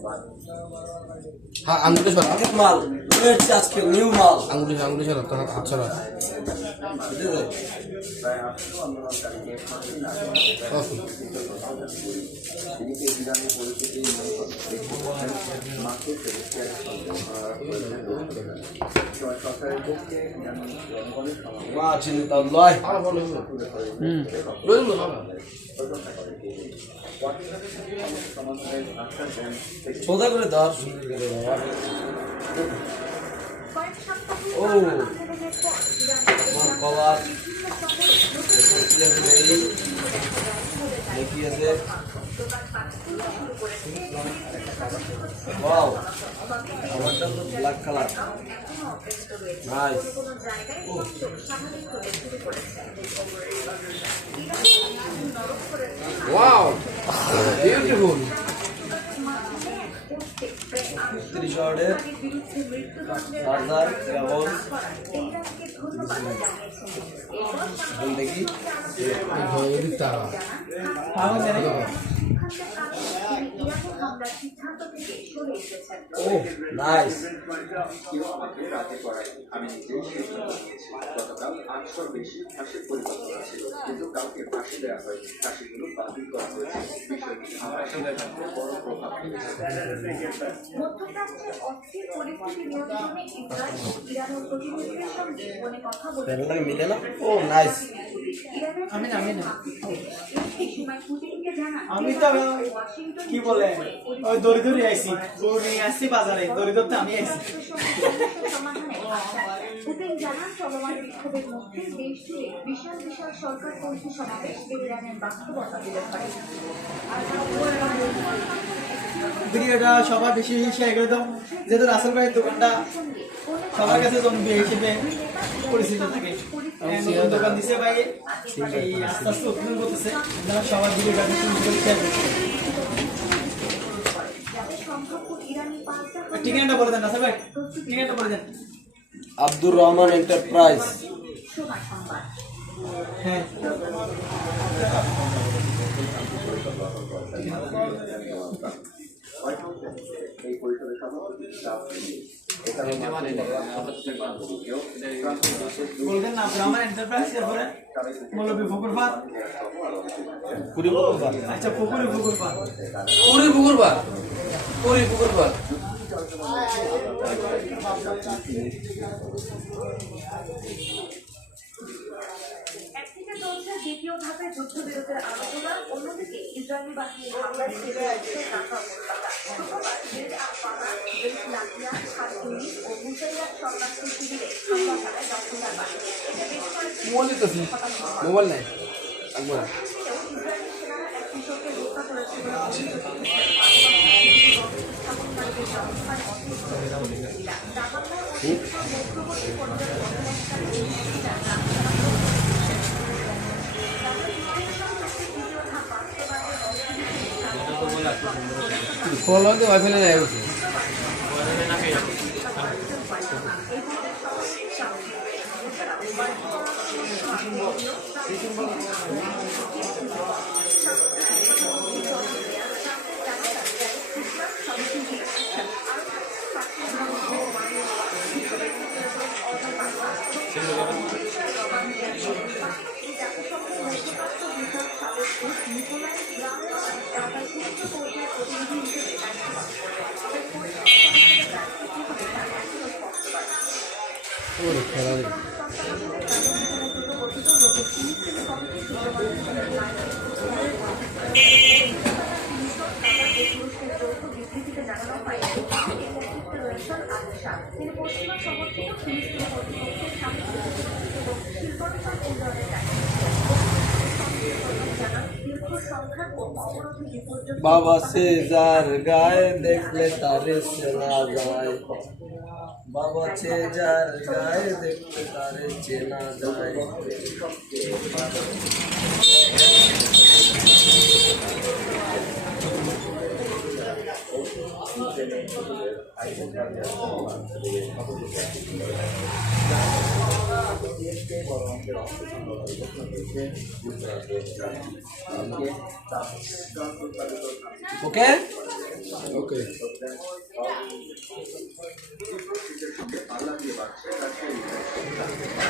हाँ अंगूठे छोड़ा माल आज के न्यू माल अंगूठे छोड़ा तो हाथ छोड़ा माँ चिंता लय सोदा करे दार ओ कलार देखिए से wow black colour nice wow beautiful त्रिशॉर्टेर चार्जर केबल जिंदगी নাইস আমি নিজেই সিদ্ধান্ত নিয়েছি গতকাল 800 বেশি ফাঁসির পরিকল্পনা ছিল কিন্তু কাউকে ফাঁসি দেওয়া হয়নি ফাঁসিগুলো বাতিল করা হয়েছে বিষয়টি আমার সিদ্ধান্তে বড় প্রভাব মধ্যপ্রাচ্যের অস্থির পরিস্থিতি নিয়ন্ত্রণে ইসরায়েল ও ইরানের প্রতিনিধিদের সঙ্গে ফোনে কথা বলে মিলে না ও নাইস আমি তো কি বলে ওই দড়ি ধরে আইছি দড়ি আসছি বাজারে দড়ি ধরতে আমি আইছি পুতিন জানান চলমান বিক্ষোভের মধ্যে দেশ জুড়ে বিশাল বিশাল সরকারপন্থী সমাবেশ ইরানের বাস্তবতা দিতে পারে ভিডিওটা সবার বেশি শেয়ার করে দাও যেহেতু রাসেল ভাইয়ের দোকানটা সবার কাছে জনপ্রিয় হিসেবে পরিচিত থাকে নতুন দোকান দিছে ভাই এই আস্তে আস্তে ওপেন করতেছে আপনারা সবার ভিডিওটা বেশি করে শেয়ার করতে ঠিকানাটা বলে দেন রাসেল ভাই ঠিকানাটা বলে দেন আব্দুর রহমান এন্টারপ্রাইজ হ্যাঁ এই পরিষদের সভাপতি বলবেন না আপনার এন্টারপ্রাইজ এরপরে মৌলবী ফকুরবাদ আচ্ছা ফকুরবাদ একদিকে চলছে দ্বিতীয় ধাপে যুদ্ধবিরতির আলোচনা অন্যদিকে ইসরায়েলি বাহিনীর হামলায় ছেড়ে উঠছে রাফা উপত্যকা শুক্রবার দেশ আল-ফানা দেশ লাকিয়া খাতুনি ও মুসাইয়াত শরণার্থী শিবিরে হামলা চালায় দখলদার বাহিনী এতে বেশ কয়েকটি মোবাইল নাই ইসরায়েলি সেনারা এক কৃষককে হত্যা করেছে বলে অভিযোগ স্থাপনকারীদের ব্যবস্থায় ফলো তো ওয়াইফাই নাই গেছে তিনি পশ্চিমা সমর্থিত ফিলিস্তিনি কর্তৃপক্ষের সামনে এবং শিল্পাঞ্চল উন্নয়নের বাবা সে যার গায়ে দেখলে তারে চেনা যায় বাবা সে যার গায়ে দেখলে তারে চেনা যায় ওকে ওকে শীতের সঙ্গে পাল্লা দিয়ে বাড়ছে রাজশাহী